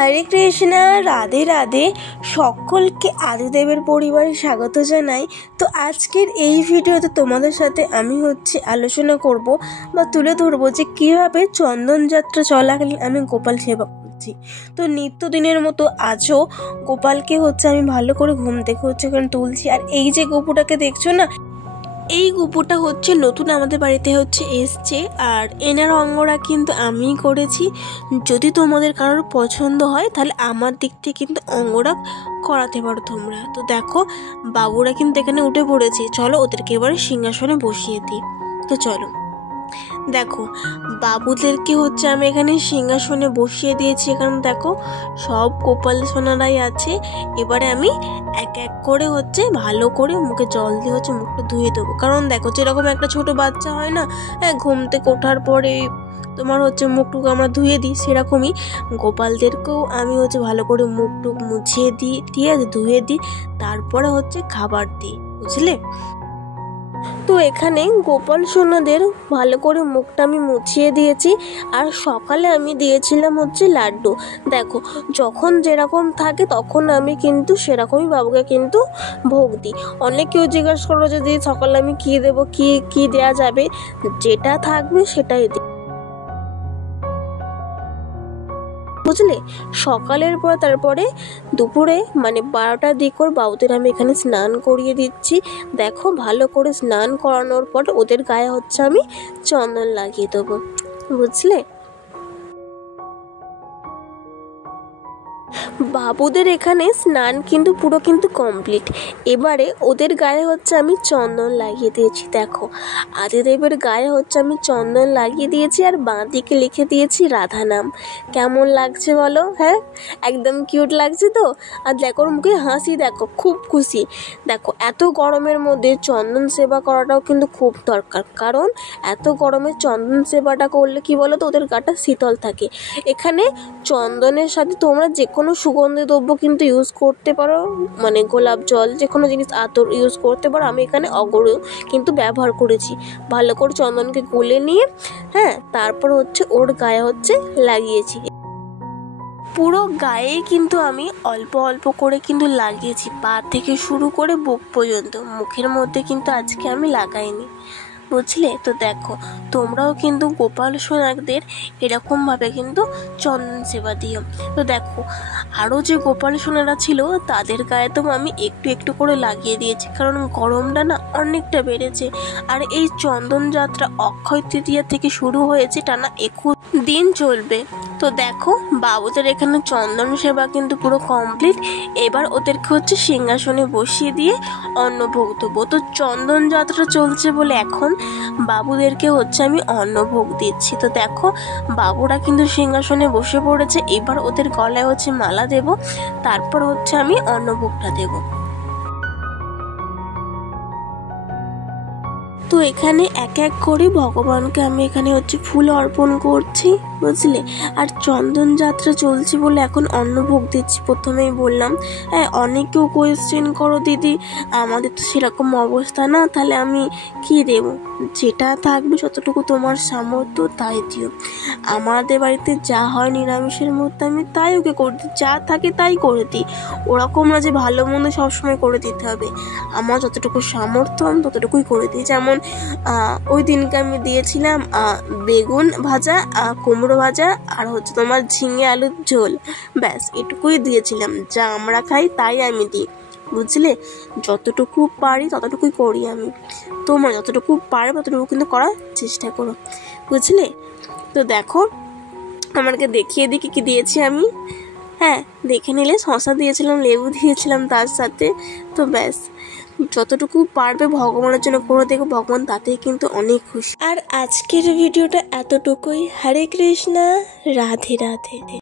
হরে কৃষ্ণা, রাধে রাধে। সকলকে আদিদেবের পরিবারে স্বাগত জানাই। তো আজকের এই ভিডিওতে তোমাদের সাথে আমি আলোচনা করব বা তুলে ধরবো যে কীভাবে চন্দনযাত্রা চলাকালীন আমি গোপাল সেবা করছি। তো নিত্যদিনের মতো আজও গোপালকে আমি ভালো করে ঘুম থেকে এখানে তুলছি। আর এই যে গোপুটাকে দেখছো না, এই গোপুটা নতুন আমাদের বাড়িতে এসছে। আর এনার অঙ্গরা কিন্তু আমিই করেছি। যদি তোমাদের কারোর পছন্দ হয় তাহলে আমার দিক থেকে কিন্তু অঙ্গরা করাতে পারো তোমরা। তো দেখো বাবুরা কিন্তু এখানে উঠে পড়েছে, চলো ওদেরকে এবারে সিংহাসনে বসিয়ে দিই। তো চলো দেখো বাবুদেরকে আমি এখানে সিংহাসনে বসিয়ে দিয়েছি। এখানে দেখো সব গোপাল সোনারাই আছে। এবারে আমি এক এক করে ভালো করে মুখে জল দিয়ে মুখটা ধুয়ে দেবো। কারণ দেখো যেরকম একটা ছোট বাচ্চা হয় না, ঘুম থেকে ওঠার পরে তোমার মুখটুকু আমরা ধুয়ে দিই, সেরকমই গোপালদেরকেও আমি ভালো করে মুখটুক মুছিয়ে দিয়ে ধুয়ে দিই। তারপরে খাবার দিই, বুঝলে। তো এখানে গোপাল সোনাদের ভালো করে মুখটা আমি মুছিয়ে দিয়েছি। আর সকালে আমি দিয়েছিলাম লাড্ডু। দেখো যখন যেরকম থাকে তখন আমি কিন্তু সেরকমই বাবুকে কিন্তু ভোগ দিই। অনেকেও জিজ্ঞাসা করো যে দিদি সকালে আমি কী দেবো, কি দেয়া যাবে, যেটা থাকবে সেটাই দিই, বুঝলে। সকালের পর তারপরে দুপুরে 12টার দিক করে বাবুদের আমি এখানে স্নান করিয়ে দিচ্ছি। দেখো ভালো করে স্নান করানোর পর ওদের গায়ে আমি চন্দন লাগিয়ে দেবো, বুঝলে। বাবুদের এখানে স্নান কিন্তু পুরো কমপ্লিট। এবারে ওদের গায়ে আমি চন্দন লাগিয়ে দিয়েছি। দেখো আদিদেবের গায়ে আমি চন্দন লাগিয়ে দিয়েছি। আর বাঁ দিকে লিখে দিয়েছি রাধা নাম। কেমন লাগছে বলো? হ্যাঁ, একদম কিউট লাগছে তো। আর দেখো ওর মুখে হাসি, দেখো খুব খুশি। দেখো এত গরমের মধ্যে চন্দন সেবা করাটাও কিন্তু খুব দরকার। কারণ এত গরমে চন্দন সেবাটা করলে কি বলো তো, ওদের গাটা শীতল থাকে। এখানে চন্দনের সাথে তোমরা যে কোনো সুগন্ধি দ্রব্য কিন্তু ইউজ করতে পারো, গোলাপ জল, যে কোনো জিনিস আতর ইউজ করতে পারো। আমি এখানে অগরু কিন্তু ব্যবহার করেছি। ভালো করে চন্দনকে গুলে নিয়ে তারপর ওর গায়ে লাগিয়েছি। পুরো গায়ে কিন্তু আমি অল্প অল্প করে কিন্তু লাগিয়েছি, পা থেকে শুরু করে বুক পর্যন্ত। মুখের মধ্যে কিন্তু আজকে আমি লাগাইনি, বুঝলে। তো দেখো তোমরাও কিন্তু গোপাল সোনাদের এরকমভাবে কিন্তু চন্দন সেবা দিও। তো দেখো আরও যে গোপাল সোনারা ছিল তাদের গায়ে তো আমি একটু একটু করে লাগিয়ে দিয়েছি, কারণ গরমটা না অনেকটা বেড়েছে। আর এই চন্দন যাত্রা অক্ষয় তৃতীয়া থেকে শুরু হয়েছে, টানা 21 দিন চলবে। তো দেখো বাবুদের এখানে চন্দন সেবা কিন্তু পুরো কমপ্লিট। এবার ওদেরকে সিংহাসনে বসিয়ে দিয়ে অন্নভোগ দেবো। তো চন্দন যাত্রা চলছে বলে এখন বাবুদেরকে আমি অন্নভোগ দিচ্ছি। তো দেখো বাবুরা কিন্তু সিংহাসনে বসে পড়েছে। এবার ওদের গলায় মালা দেব, তারপর আমি অন্নভোগটা দেব। তো এখানে এক এক করে ভগবানকে আমি এখানে ফুল অর্পণ করছি, বুঝলে। আর চন্দন যাত্রা চলছে বলে এখন অন্নভোগ দিচ্ছি, প্রথমেই বললাম। অনেকেও কোয়েশ্চেন করো দিদি আমাদের তো সেরকম অবস্থা না, তাহলে আমি কি দেব? যেটা থাকবে যতটুকু তোমার সামর্থ্য তাই দিও। আমাদের বাড়িতে যা হয় নিরামিষের মধ্যে আমি তাই ওকে করে দিই, যা থাকে তাই করে দিই। ওরকম না যে ভালো মন্দ সবসময় করে দিতে হবে। আমার যতটুকু সামর্থ্য আমি ততটুকুই করে দিই। যেমন ওই দিনকে আমি দিয়েছিলাম বেগুন ভাজা, কুমড়ো ভাজা, আর তোমার ঝিঙে আলুর ঝোল, ব্যাস এটুকুই দিয়েছিলাম। যা আমরা খাই তাই আমি দিই, বুঝলে। যতটুকু পারি ততটুকুই করি আমি। তোমরা যতটুকু পারো ততটুকু কিন্তু করার চেষ্টা করো, বুঝলে। তো দেখো আমাকে দেখিয়ে দিই কি দিয়েছি আমি। দেখে নিলে শসা দিয়েছিলাম, লেবু দিয়েছিলাম তার সাথে। তো ব্যাস যতটুকু পারবে ভগবানের জন্য করে দেখো, ভগবান তাতেই কিন্তু অনেক খুশি। আর আজকের ভিডিওটা এতটুকুই। হরে কৃষ্ণা, রাধে রাধে।